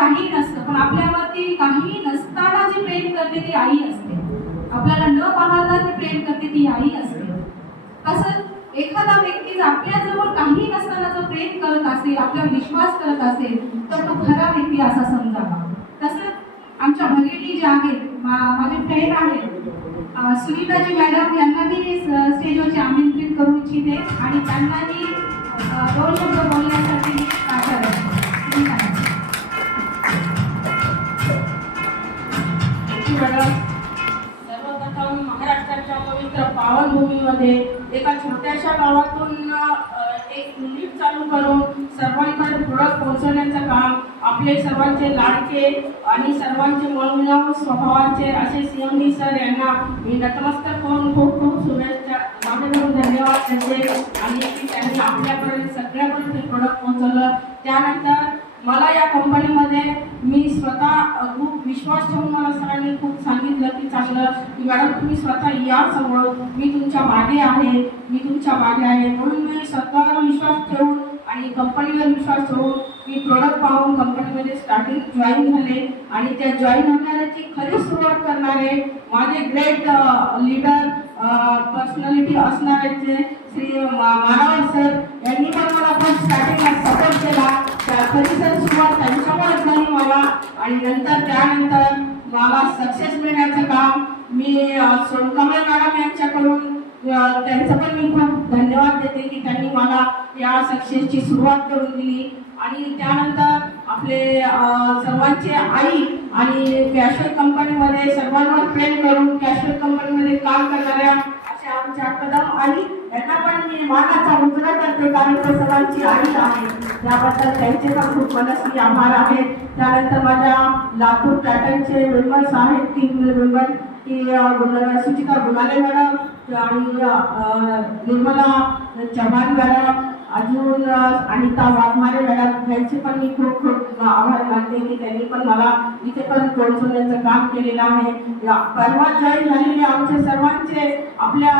काही नसतं, पण आपल्यावरती काही नसताना जी प्रेम करते ती आई असते. आपल्याला न पाहता जी प्रेम करते ती आई असते. तसंच एखादा व्यक्ती जर आपल्याजवळ काही नसताना जर प्रेम करत असेल, आपल्यावर विश्वास करत असेल, तर तो खरा व्यक्ती असा समजावा. तसंच आमच्या भगिनी ज्या आहेत, माझे फ्रेंड आहेत, सुनीताजी मॅडम, यांना मी स्टेजवरची आमंत्रित करू इच्छिते आणि त्यांनाही 2 शब्द बोलण्यासाठी सर्वप्रथम महाराष्ट्राच्या पवित्र पावनभूमीमध्ये एका छोट्याशा गावातून एक युनिट चालू करून सर्वांपर्यंत प्रोडक्ट पोहोचवण्याचं काम आपले सर्वांचे लाडके आणि सर्वांचे मनमिळावू स्वभावाचे असे CMD सर यांना मी नतमस्तक करून खूप खूप शुभेच्छा, माझ्याकडून धन्यवाद देते. आणि त्यांनी आपल्यापर्यंत सगळ्यापर्यंत हे प्रोडक्ट पोहोचवलं. त्यानंतर मला या कंपनीमध्ये मी स्वतः खूप विश्वास ठेवून मला सरांनी खूप सांगितलं की चांगलं की मॅडम तुम्ही स्वतः या समोर, मी तुमच्या मागे आहे, म्हणून मी स्वतःवर विश्वास ठेवून आणि कंपनीवर विश्वास ठेवून मी प्रोडक्ट पाहून कंपनीमध्ये स्टार्टिंग जॉईन झाले. आणि त्या जॉईन होण्याची खरी सुरुवात करणारे माझे ग्रेट लीडर पर्सनॅलिटी असणारे जे श्री मारावर सर यांनी पण मला खूप स्टार्टिंगला सपोर्ट केला. खरी सर सुरुवात त्यांच्यामुळेच झाली मला. आणि त्यानंतर मला सक्सेस मिळण्याचं काम मी सोनकमल मॅडम यांच्याकडून त्यांचं पण मी खूप धन्यवाद देते की त्यांनी मला या सक्सेसची सुरुवात करून दिली. आणि त्यानंतर आपले सर्वांचे आई आणि कॅशवेल कंपनीमध्ये सर्वांवर प्रेम करून कॅशवेल कंपनीमध्ये काम करणाऱ्या अशा आमच्या कदम आई यांना पण मी मानाचा मुजरा करते, कारण ते सर्वांची आई आहे. त्याबद्दल त्यांचे पण खूप मनस्वी आभार आहेत. त्यानंतर माझ्या लातूर पॅटर्नचे मेंबर्स आहेत, 3 मेंबर की सुचिता गुणाले मॅडम आणि निर्मला चव्हाण मॅडम, अजून अनिता वाघमारे मॅडम, यांचे पण मी खूप खूप आभार मानते की त्यांनी पण मला इथे पण पोहोचवण्याचं काम केलेलं आहे. परवा जॉईन झालेले आमचे सर्वांचे आपल्या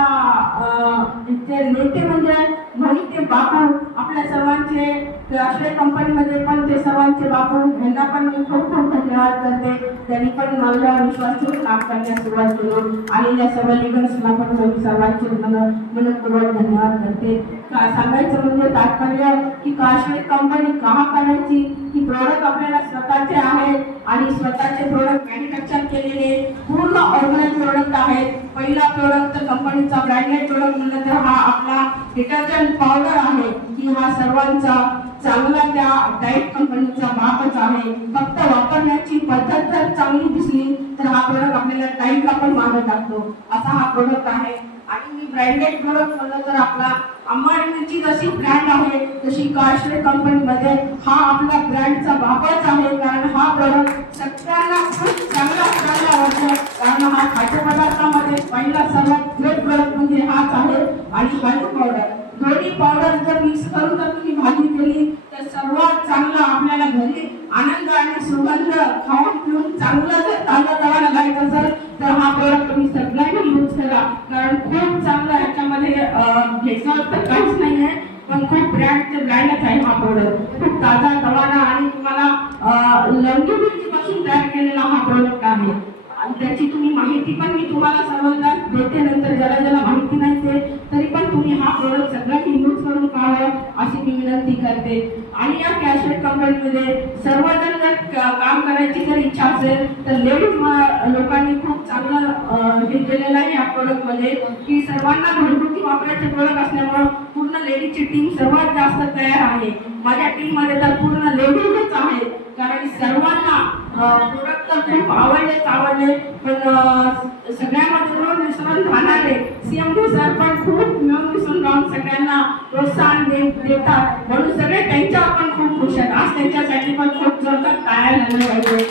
इथे नेते म्हणजे मोहिते बापू, आपल्या सर्वांचे राष्ट्रीय कंपनीमध्ये पण ते सर्वांचे बापू, यांना पण मी खूप खूप धन्यवाद करते. त्यांनी पण मला विश्वास ठेवून काम करण्यास सुरुवात केली. आलेल्या सर्व लिडर्सला पण मी सर्वांचे मनपूर्वक धन्यवाद करते. सांगायचं म्हणजे तात्पर्य की काश्मीर कंपनी का करायची, की प्रोडक्ट आपल्याला स्वतःचे आहेत आणि स्वतःचे प्रोडक्ट मॅन्युफॅक्चर केलेले पूर्ण ऑर्गनाइज प्रोडक्ट आहेत. पहिला प्रोडक्ट तर कंपनीचा ब्रँडेड प्रोडक्ट म्हणलं तर हा आपला डिटर्जंट पावडर आहे की हा सर्वांचा चांगला त्या डाईट कंपनीचा बापच आहे. फक्त वापरण्याची पद्धत जर चांगली दिसली तर हा प्रोडक्ट आपल्याला डाईटला पण मागे टाकतो, असा हा प्रोडक्ट आहे. आणि मी ब्रँडेड प्रोडक्ट म्हणलं तर आपला अंबानीची जशी ब्रँड आहे तशी काश्मीर कंपनीमध्ये हा आपला ब्रँडचा बापच आहे. कारण हा प्रोडक्ट सगळ्यांना खूप चांगला वाटतो, कारण हा खाद्यपदार्थामध्ये पहिला सर्वात ग्रेट प्रोडक्ट म्हणजे हाच आहे. आणि हळद पावडर, दोन्ही पावडर जर मिक्स करून जर तुम्ही भाजी केली तर सर्वात चांगला आपल्याला घरी आनंद आणि सुगंध खाऊन पिऊन चांगलं जर ताजा लागायचं असेल तर हा प्रोडक्ट तुम्ही सगळ्यांनी यूज करा. कारण खूप चांगलं याच्यामध्ये भेसळ तर काहीच नाही आहे, पण खूप ब्रँडच आहे हा प्रोडक्ट. खूप ताजा तवाना आणि तुम्हाला लंगोटीपासून तयार केलेला हा प्रोडक्ट आहे. आणि त्याची तुम्ही माहिती पण मी तुम्हाला सर्वांना देते नंतर, ज्याला माहिती नाही ते तरी पण तुम्ही हा प्रोडक्ट सगळ्यांनी यूज करून पाहावं अशी मी विनंती करते. आणि या कॅशवेल कंपनीमध्ये सर्वजण जर काम करायची जर इच्छा असेल तर लेडीज लोकांनी खूप चांगलं हे केलेलं आहे या प्रोडक्टमध्ये की सर्वांना घरगुती वापरायचे प्रोडक्ट असल्यामुळं पूर्ण लेडीजची टीम सर्वात जास्त तयार आहे. माझ्या टीममध्ये तर पूर्ण लेडीजच आहे, कारण सर्वांना प्रोडक्ट तर खूप आवडले, पण सगळ्यामध्ये मिळून मिसळून राहणारे CMD सर पण खूप मिळून मिसळून राहून सगळ्यांना प्रोत्साहन देतात, म्हणून सगळे त्यांच्यावर पण खूप खुश आहेत. आज त्यांच्यासाठी पण खूप जोरदार टाळ्या झाल्या पाहिजे.